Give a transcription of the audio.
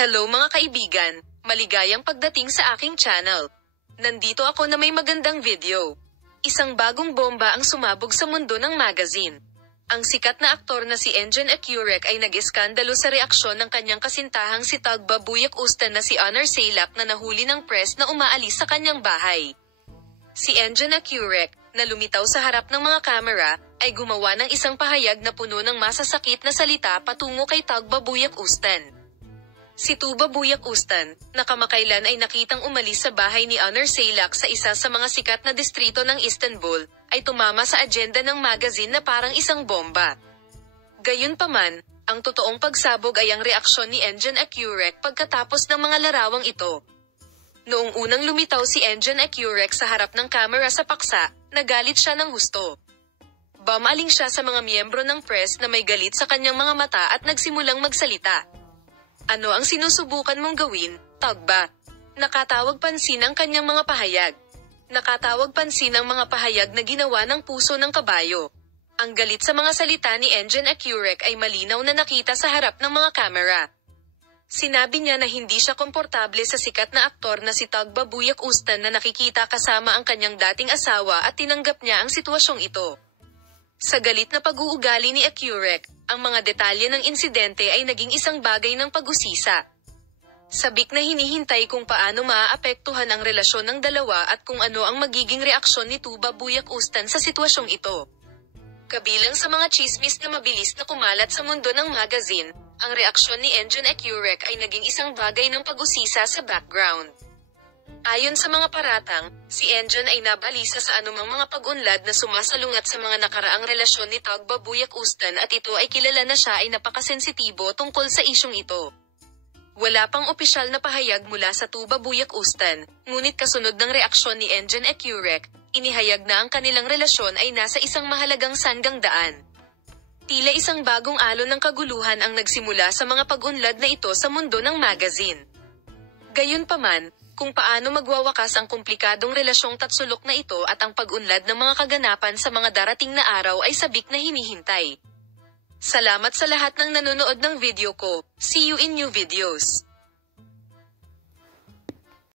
Hello mga kaibigan, maligayang pagdating sa aking channel. Nandito ako na may magandang video. Isang bagong bomba ang sumabog sa mundo ng magazine. Ang sikat na aktor na si Engin Ecurek ay nag-iskandalo sa reaksyon ng kanyang kasintahang si Tagbabuyak Ustan na si Honor Sailak na nahuli ng press na umaalis sa kanyang bahay. Si Engin Ecurek, na lumitaw sa harap ng mga kamera, ay gumawa ng isang pahayag na puno ng masasakit na salita patungo kay Tagbabuyak Ustan. Si Tagbabuyak Ustan, na kamakailan ay nakitang umalis sa bahay ni Honor Sailak sa isa sa mga sikat na distrito ng Istanbul, ay tumama sa agenda ng magazine na parang isang bomba. Gayunpaman, ang totoong pagsabog ay ang reaksyon ni Engin Ecurek pagkatapos ng mga larawang ito. Noong unang lumitaw si Engin Ecurek sa harap ng kamera sa paksa, nagalit siya ng husto. Bumaling siya sa mga miyembro ng press na may galit sa kanyang mga mata at nagsimulang magsalita. Ano ang sinusubukan mong gawin, Tagba? Nakatawag pansin ang kanyang mga pahayag. Nakatawag pansin ang mga pahayag na ginawa ng puso ng kabayo. Ang galit sa mga salita ni Engin Ecurek ay malinaw na nakita sa harap ng mga kamera. Sinabi niya na hindi siya komportable sa sikat na aktor na si Tagbabuyak Ustan na nakikita kasama ang kanyang dating asawa at tinanggap niya ang sitwasyong ito. Sa galit na pag-uugali ni Ecurek, ang mga detalye ng insidente ay naging isang bagay ng pag-usisa. Sabik na hinihintay kung paano maaapektuhan ang relasyon ng dalawa at kung ano ang magiging reaksyon ni Tagbabuyak Ustan sa sitwasyong ito. Kabilang sa mga chismis na mabilis na kumalat sa mundo ng magazine, ang reaksyon ni Engin Ecurek ay naging isang bagay ng pag-usisa sa background. Ayon sa mga paratang, si Engin ay nabalisa sa anumang mga pag-unlad na sumasalungat sa mga nakaraang relasyon ni Tagbabuyak Ustan at ito ay kilala na siya ay napakasensitibo tungkol sa isyong ito. Wala pang opisyal na pahayag mula sa Tagbabuyak Ustan, ngunit kasunod ng reaksyon ni Engin Ecurek, inihayag na ang kanilang relasyon ay nasa isang mahalagang sanggangdaan. Tila isang bagong alon ng kaguluhan ang nagsimula sa mga pag-unlad na ito sa mundo ng magazine. Gayunpaman, kung paano magwawakas ang komplikadong relasyong tatsulok na ito at ang pag-unlad ng mga kaganapan sa mga darating na araw ay sabik na hinihintay. Salamat sa lahat ng nanonood ng video ko. See you in new videos.